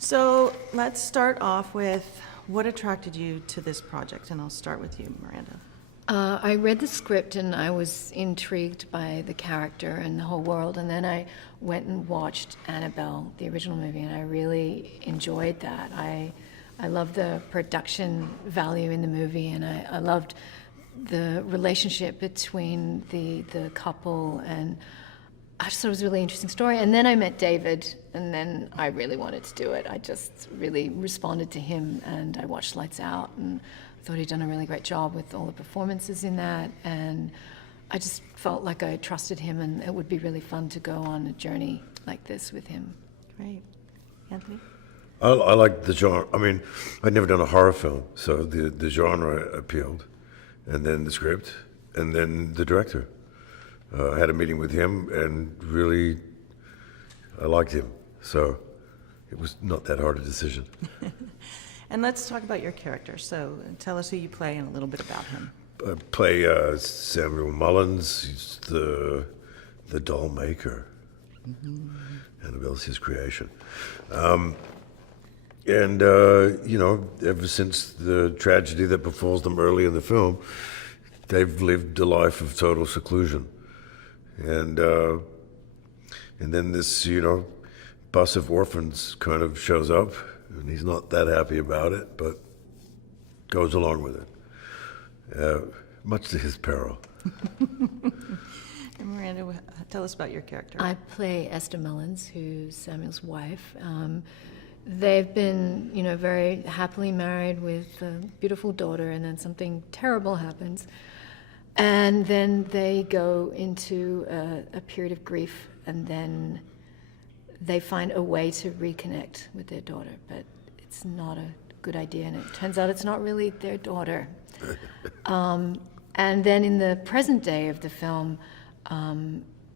So let's start off with what attracted you to this project, and I'll start with you, Miranda. I read the script and I was intrigued by the character and the whole world, and then I went and watched Annabelle, the original movie, and I really enjoyed that. I loved the production value in the movie, and I loved the relationship between the couple, and I just thought it was a really interesting story. And then I met David, and then I really wanted to do it. I just really responded to him, and I watched Lights Out, and thought he'd done a really great job with all the performances in that, and I just felt like I trusted him, and it would be really fun to go on a journey like this with him. Great. Anthony? I like the genre. I mean, I'd never done a horror film, so the genre appealed, and then the script, and then the director. I had a meeting with him, and really, I liked him. So it was not that hard a decision. And let's talk about your character. So tell us who you play and a little bit about him. I play Samuel Mullins. He's the dollmaker. Annabelle's his creation. And ever since the tragedy that befalls them early in the film, they've lived a life of total seclusion. And then this, bus of orphans kind of shows up, and he's not that happy about it, but goes along with it, much to his peril. And Miranda, tell us about your character. I play Esther Mullins, who's Samuel's wife. They've been, very happily married with a beautiful daughter, and then something terrible happens. And then they go into a period of grief, and then they find a way to reconnect with their daughter, but it's not a good idea, and it turns out it's not really their daughter. And then in the present day of the film,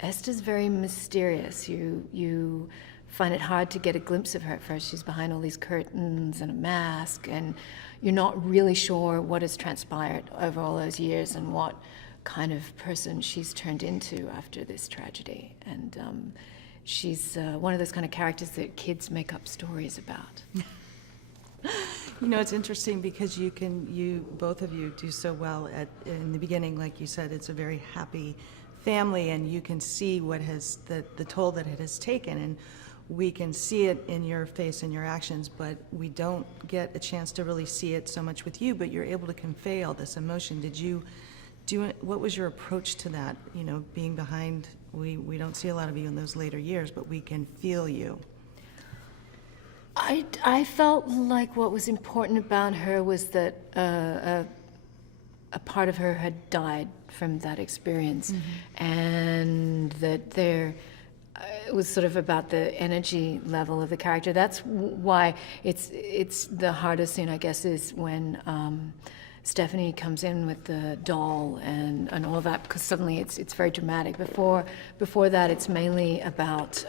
Esther's very mysterious. You find it hard to get a glimpse of her at first. She's behind all these curtains and a mask, and you're not really sure what has transpired over all those years and what kind of person she's turned into after this tragedy. And she's one of those kind of characters that kids make up stories about. It's interesting because you both of you do so well in the beginning, like you said, it's a very happy family, and you can see what has the toll that it has taken, and we can see it in your face and your actions, but we don't get a chance to really see it so much with you, but you're able to convey all this emotion. Did you do it? What was your approach to that? Being behind, we don't see a lot of you in those later years, but we can feel you. I felt like what was important about her was that a part of her had died from that experience, and that it was sort of about the energy level of the character. That's why it's the hardest scene, I guess, is when Stephanie comes in with the doll and all of that, because suddenly it's very dramatic. Before that, it's mainly about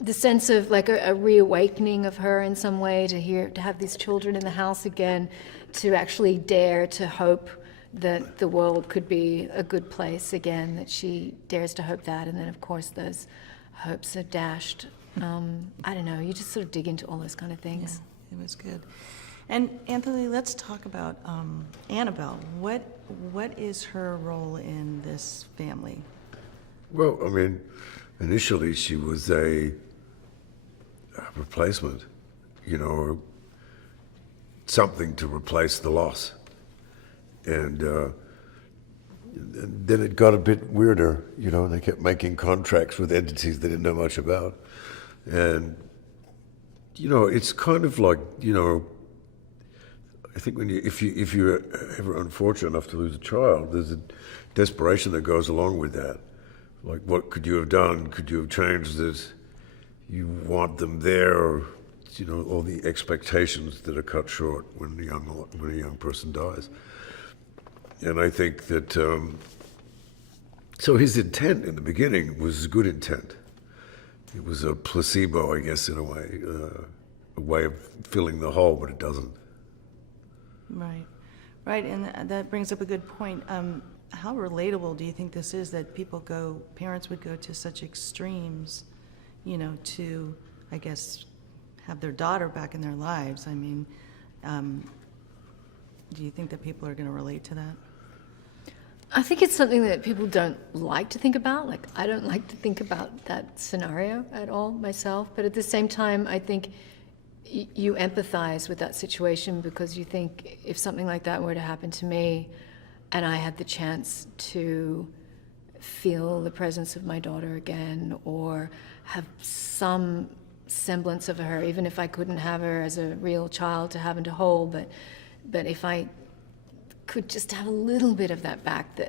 the sense of like a reawakening of her in some way, to have these children in the house again, to actually dare to hope that the world could be a good place again, that she dares to hope that, and then of course those hopes are dashed. I don't know, you just sort of dig into all those kind of things. Yeah, it was good. And Anthony, let's talk about Annabelle. What is her role in this family? Well, I mean, initially she was a replacement, something to replace the loss. And then it got a bit weirder, they kept making contracts with entities they didn't know much about. And, it's kind of like, I think if you're ever unfortunate enough to lose a child, there's a desperation that goes along with that. Like, what could you have done? Could you have changed this? You want them there, or, all the expectations that are cut short when a young person dies. And I think that, so his intent in the beginning was good intent. It was a placebo, I guess, in a way of filling the hole, but it doesn't. Right, and that brings up a good point. How relatable do you think this is, that parents would go to such extremes, to, I guess, have their daughter back in their lives. I mean, do you think that people are going to relate to that? I think it's something that people don't like to think about. Like, I don't like to think about that scenario at all myself. But at the same time, I think you empathize with that situation, because you think if something like that were to happen to me and I had the chance to feel the presence of my daughter again, or have some semblance of her, even if I couldn't have her as a real child to have and to hold, but if I could just have a little bit of that back,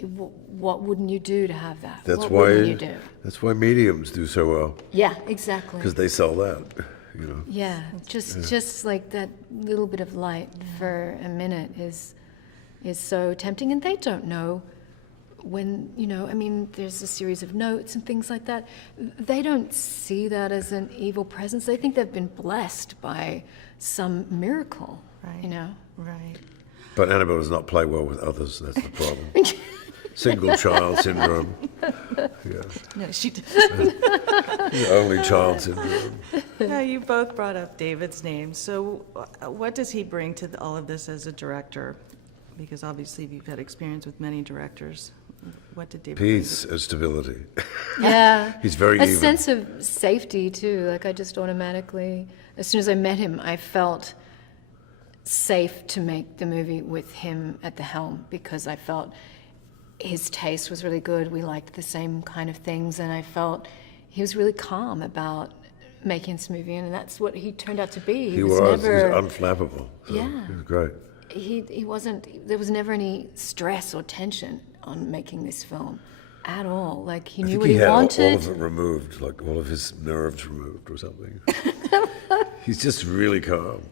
what wouldn't you do to have that? What wouldn't you do? That's why mediums do so well, Yeah, exactly. because they sell that, you know. Yeah, just like that little bit of light for a minute is so tempting, and they don't know when, you know, I mean, there's a series of notes and things like that. They don't see that as an evil presence. They think they've been blessed by some miracle, Right. you know? Right. But Annabelle does not play well with others, that's the problem. Single child syndrome. Yeah. No, she did. The only child syndrome. Now, you both brought up David's name. So what does he bring to all of this as a director? Because obviously you've had experience with many directors. What did David bring? Peace and stability. Yeah. He's very a even. sense of safety, too. Like, I just automatically, as soon as I met him, I felt safe to make the movie with him at the helm, because I felt his taste was really good. We liked the same kind of things, and I felt he was really calm about making this movie, and that's what he turned out to be. He was unflappable. So Yeah. He was great. He wasn't, there was never any stress or tension on making this film at all. Like, he I knew think what he he had wanted. all of it removed, like all of his nerves removed or something. He's just really calm.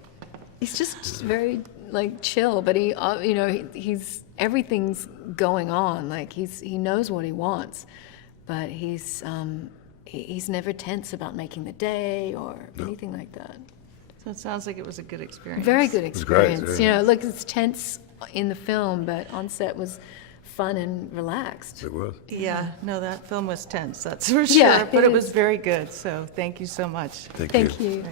He's just very, like, chill, but he, you know, he's everything's going on. Like, he knows what he wants, but he's never tense about making the day or anything like that. So it sounds like it was a good experience. Very good was great, experience. yeah. You know, look, it's tense in the film, but on set was fun and relaxed. It was. Yeah, no, that film was tense, that's for sure. Yeah, but it it was is. very good, so thank you so much. Thank you.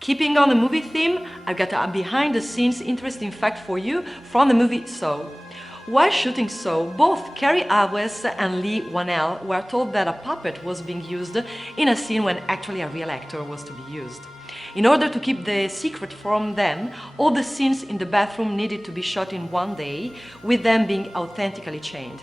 Keeping on the movie theme, I've got a behind-the-scenes interesting fact for you from the movie Saw. While shooting Saw, both Cary Elwes and Lee Whannell were told that a puppet was being used in a scene when actually a real actor was to be used. In order to keep the secret from them, all the scenes in the bathroom needed to be shot in one day, with them being authentically chained.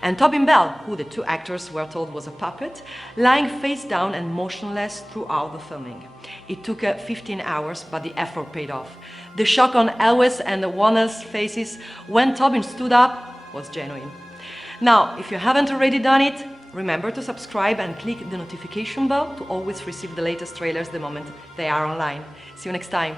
And Tobin Bell, who the two actors were told was a puppet, lying face down and motionless throughout the filming. It took 15 hours, but the effort paid off. The shock on Elwes and Whannell's faces when Tobin stood up was genuine. Now, if you haven't already done it, remember to subscribe and click the notification bell to always receive the latest trailers the moment they are online. See you next time.